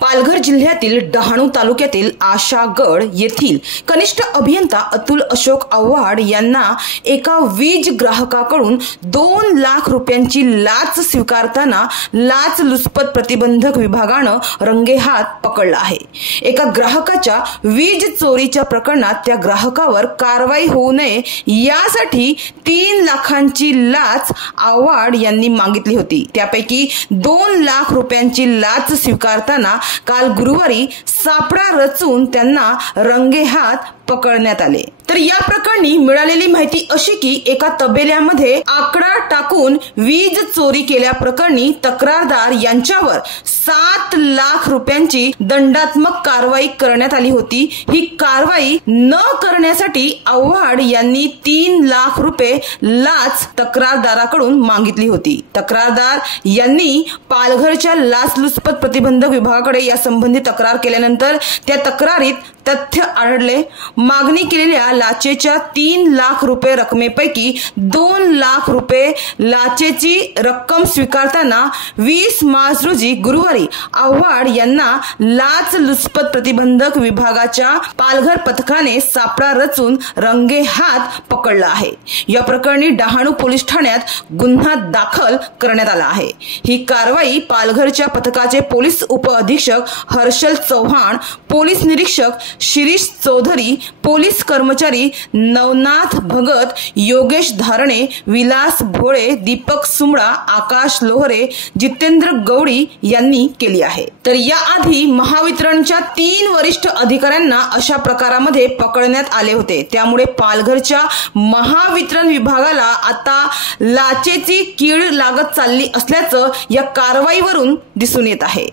पालघर जिल्ह्यातील डहाणू तालुक्यातील आशागड येथील कनिष्ठ अभियंता अतुल अशोक आव्हाड यांना एका वीज ग्राहकाकडून 2 लाख रुपयांची लाच स्वीकारताना लाचलुचपत प्रतिबंधक विभागानं रंगेहात पकडलं आहे। एका ग्राहकाच्या वीज चोरीच्या प्रकरणात त्या ग्राहकावर कारवाई होऊ नये यासाठी 3 लाखांची लाच आव्हाड यांनी मागितली होती। त्यापैकी 2 लाख रुपयांची लाच स्वीकारताना काल गुरुवारी सापळा रचून त्यांना रंगेहात पकडण्यात आले। तर या प्रकरणी मिळालेली माहिती अशी की एका तबेल्यामध्ये आकडा टाकून वीज चोरी केल्याप्रकरणी तक्रारदार यांच्यावर 7 लाख रुपयांची दंडात्मक कारवाई करण्यात आली होती। ही कारवाई न करण्यासाठी आव्हाड यांनी 3 लाख रुपये लाच तक्रारदाराकडून मागितली होती। तक्रारदार यांनी पालघरच्या लाचलुचपत प्रतिबंधक विभागाकडे यासंबंधी तक्रार केल्यानंतर त्या तक्रारीत तथ्य आढळले। मागणी केलेल्या लाचेच्या 3 लाख रुपये रकमेपैकी 2 लाख रुपये लाचेची रक्कम स्वीकारताना 20 मार्च रोजी गुरुवारी आव्हाड यांना लाचलुचपत प्रतिबंधक विभागाच्या पालघर पथकाने सापळा रचून रंगेहात पकडला आहे। या प्रकरणी डहाणू पोलीस ठाण्यात गुन्हा दाखल करण्यात आला आहे। ही कारवाई पालघरच्या पथकाचे पोलीस उपअधीक्षक हर्षल चव्हाण, पोलीस निरीक्षक शिरीष चौधरी, पोलीस कर्मचारी नवनाथ भगत, योगेश धारणे, विलास भोळे, दीपक सुमडा, आकाश लोहरे, जितेंद्र गौडी यांनी केली आहे। तर याआधी महावितरणच्या 3 वरिष्ठ अधिकाऱ्यांना अशा प्रकारामध्ये पकडण्यात आले होते। त्यामुळे पालघरच्या महावितरण विभागाला आता लाचेची कीड लागत चालली असल्याचं या कारवाईवरून दिसून येत आहे।